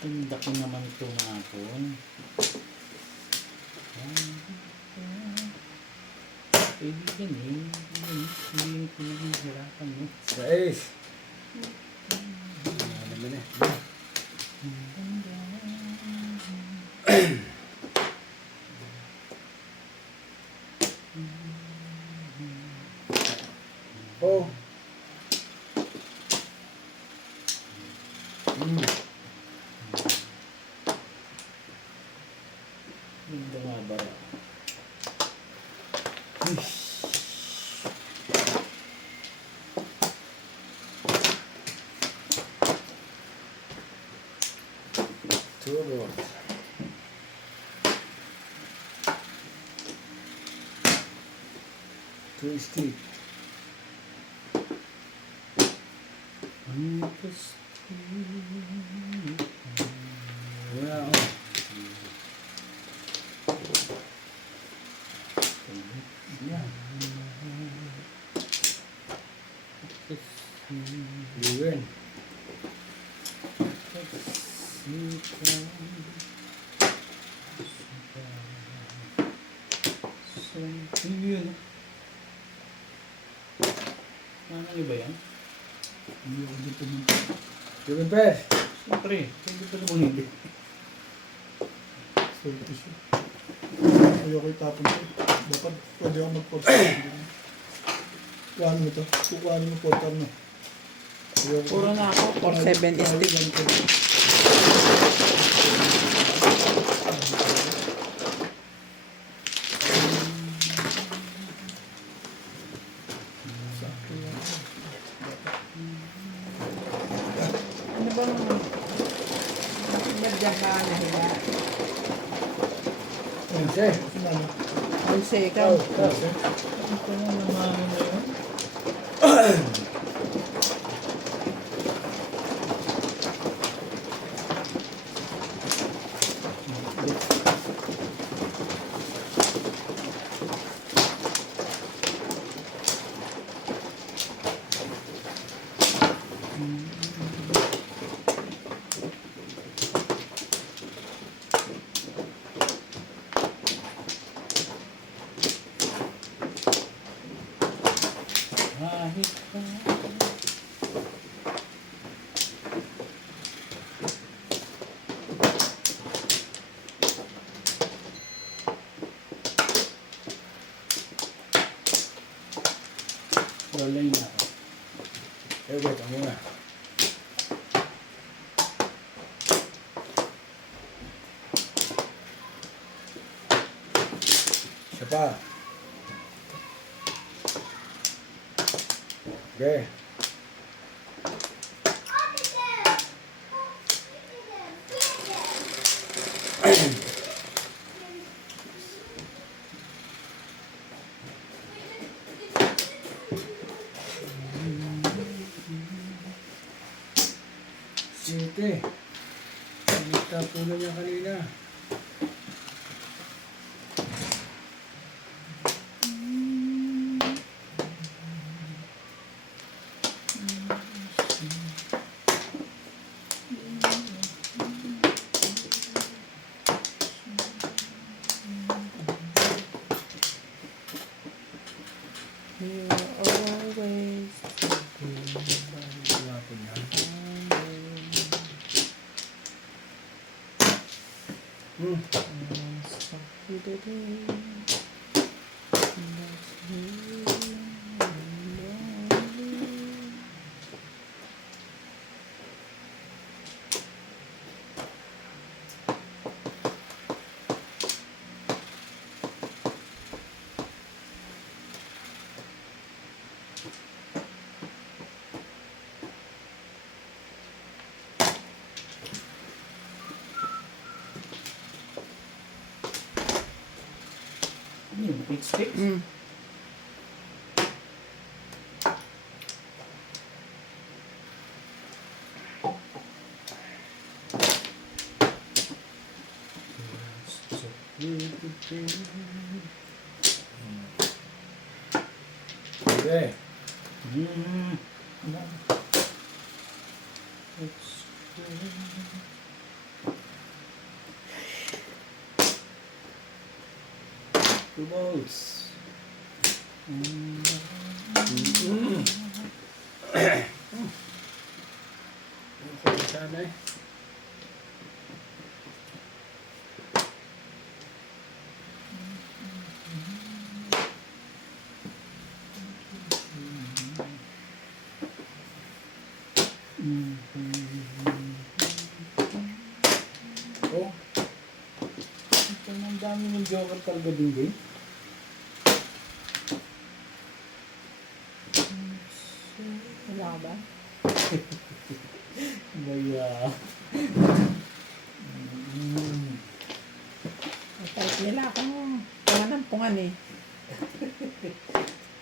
Tanda ko naman ito hapon. Pwede yan eh. Hindi ko naghihirapan eh. 6. Ano naman eh. Oh. Hindi nga ba? Surot. Twisty. Wow. Yun. Yun. Ano ba yan? Hindi ako dito pumunta. Yun, Pes. Siyempre, hindi pa naman hindi. Selfish yun. Ayoko itapon ko. Dapat pwede ako mag-post. Kuhaan mo ito. Kuhaan mo portal mo. Ayoko. Puro na ako, 47 stick. Ayun ko. Ano bang... Bakit ba dyan ka nahiga? Pense. Sinano? All second. Ito na naman na yun. Kahit pa. Rolling na ako. Eh, wait, ang muna. Isa pa. Okay. Sinte. Nagtapunan niya kanina. You always Hapon niya. Ano yun? Fix fix? Mm. Okay. Hmm. Two balls. Okay, sana eh. Oh, Ito ang dami ng joker talaga din din. Wala ka ba? Baya. Nila akong panganampungan eh.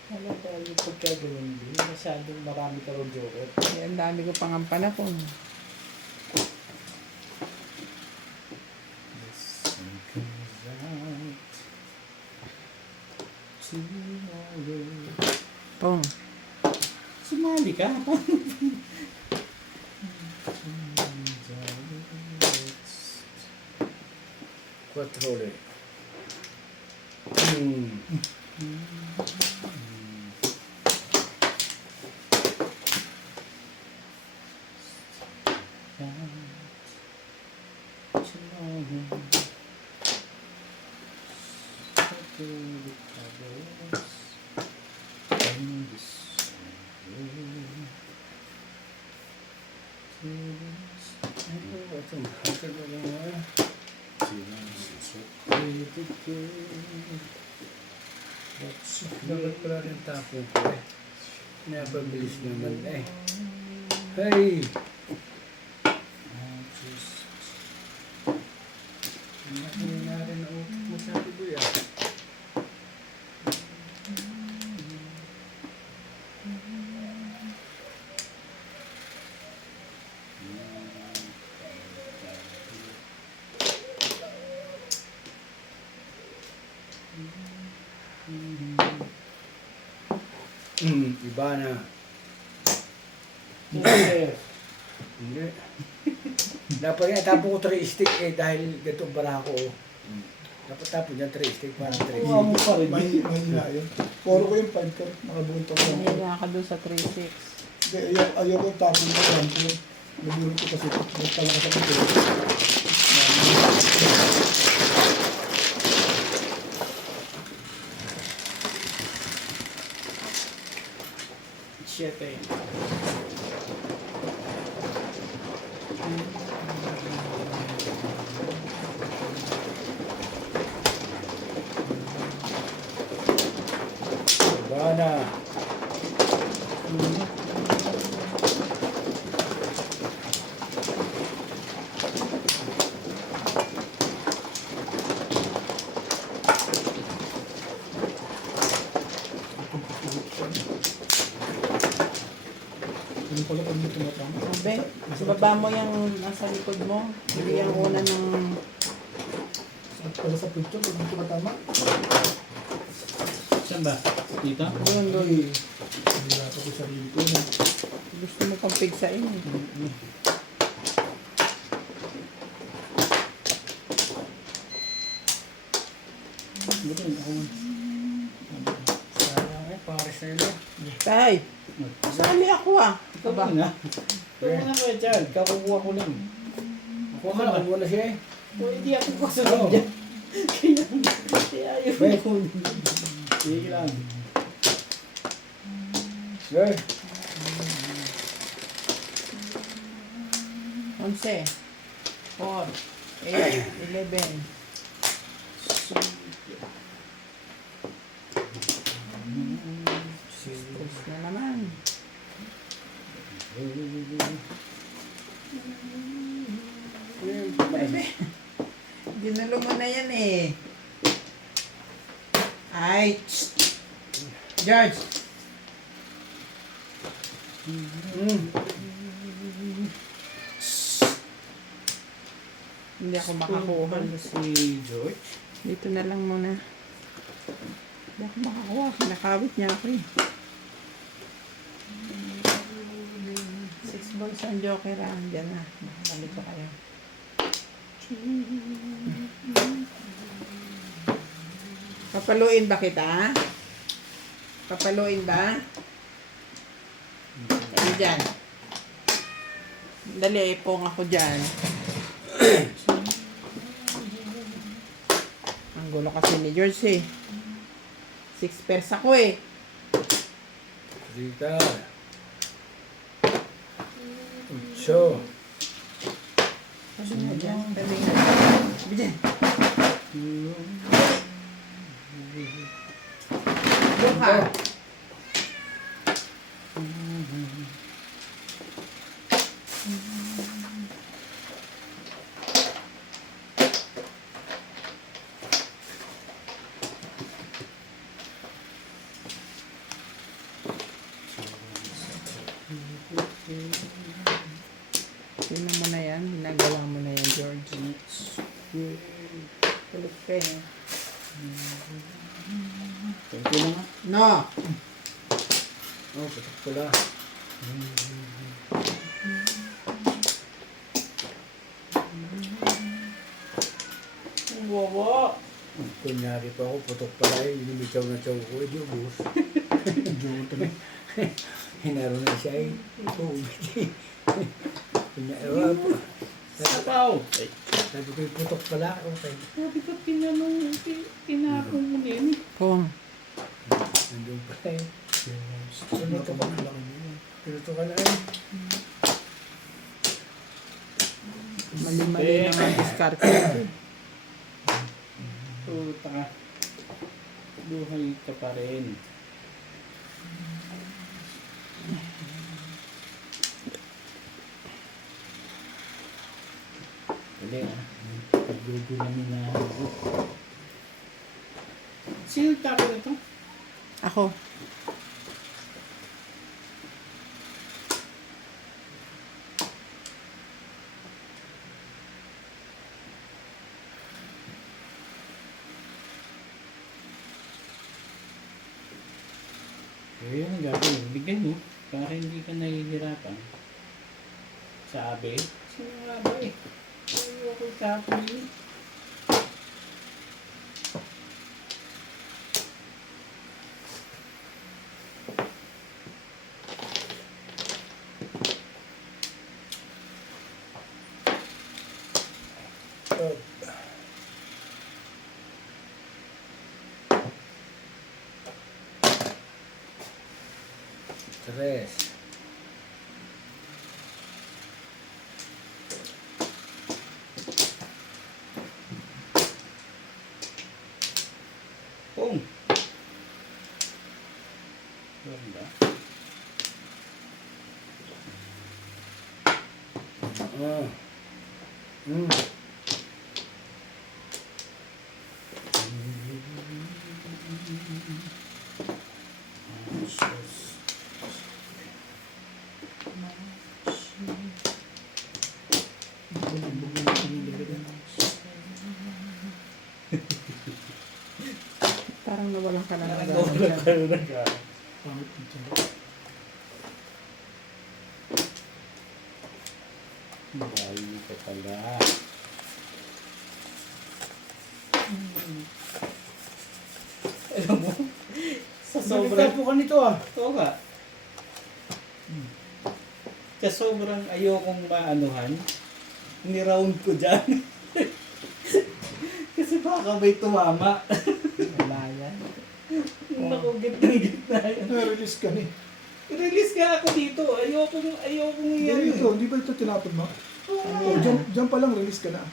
Ano ba yung pagkagawin din? Masyadong marami ka rin joker. Eh, ang dami ko pang panahon. Pong. Sumali ka. Quattro ulit. Dapat pala rin tapo ko eh. Napabilis naman eh. Hey! Hindi na rin ako masabi ko yan. Iba na. Joker. Hindi. Dapat nga tapo ko 3 stick eh dahil ganitong bara ko. Dapat tapo niya 3 stick para 3 Kuha mo stick. pa rin. Mahina yun. Puro ko yung 5 card. Nakabunto ko. Nangyayari ka doon sa 3-6. Hindi, ayaw ko tapon na yan. Nabulong ko kasi. Nagtala ka sa kapito. Siyete. Iba na. Yung pala pag may tumatama. Sabi, baba mo yung nasa likod mo. Hindi yung una ng... At pala sa picture, pag may tumatama. Saan ba? Dito? Yun, doon. Hindi ako sa sarili ko. Gusto mo pang pigsain eh. Buto yun ako. Sayang eh, pares na yun. Tay, sali ako ah. Ikaw muna. Ikaw muna Kuya Chad. Kakukuha ko lang. Ako ka na siya eh. O, hindi ako kasunod dyan. Kaya ayaw ko. Sige lang. Sir. 11, 4, 8, 11. Stress na naman. Bebe, ginulo mo na yan eh. Ay, shh. George. Hindi ako makakuha. Si George. Dito na lang muna. Hindi ako makakuha. Nakawit niya ako eh. 6 balls ang joker ah. Diyan na. Nakabalik ko kayo. Papaluin ba kita? Papaluin ba? Dali dyan. Dali, ipong ako dyan. Ang gulo kasi ni George eh. 6 pairs ako eh. Rita. Utso. Ano na dyan? Dali nga. Sabi dyan. Buka. Tingnan mo na yan. Ginagawa mo na yan, George. Tulog ka eh. Thank you na nga. No! Oh, putok pala. Ang wawa. Kunyari pa ako, putok pala eh. Lumitaw na tiyaw ko, eh, di ubus. Hinaro na siya eh. Tubig. Kunyari, Sapaw. Ay, sabi ko yung putok pala, okay. Sabi ko, tinapon mo din. Kung, Nandun pala eh. Pinuto ka. Pinuto ka na eh. mali-mali na nga discard ko. puta ka. Buhay ka pa rin. Dali ah. Paglugo namin na. Sino tapo nito? Ako. Eh, yun ang gagawin. Bigyan mo. Para hindi ka nahihirapan. Sabi. Sino nga ba eh? Ayoko tapon yun. Tres. Boom! Ganda. Parang nawalan ka na ng Parang gano'n wala siya. ka na ka. Pangit dito. Bayi ka pala. Alam mo, sa sobrang... Nagtapo ka nito ah. Oo nga. Sa sobrang ayokong maanuhan, ni-round ko dyan. Kasi baka may tumama. Wala yan. Naku, gitna yan. Na-release ka ni. Release nga ako dito. Ayokong Hindi yan. ito, hindi ba ito tinapon mo? Oh, dyan pa lang release ka na.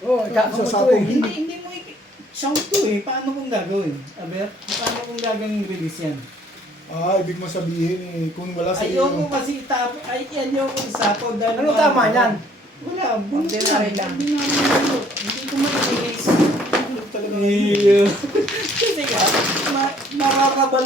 Oo, ikakamo Sa ito eh. sapong. Hindi mo siyang to eh. Paano kong gagawin? Aber, paano kong gagawin release yan? Ah, ibig mo sabihin eh, kung wala sa Ayoko iyo. kasi itapo. Ay, ayoko isapo. Dahil Ano tama niyan? Wala. Bunot Ordinary lang. Hindi ko ma-release. Talaga. Iyo. Kasi nga, mararaban pa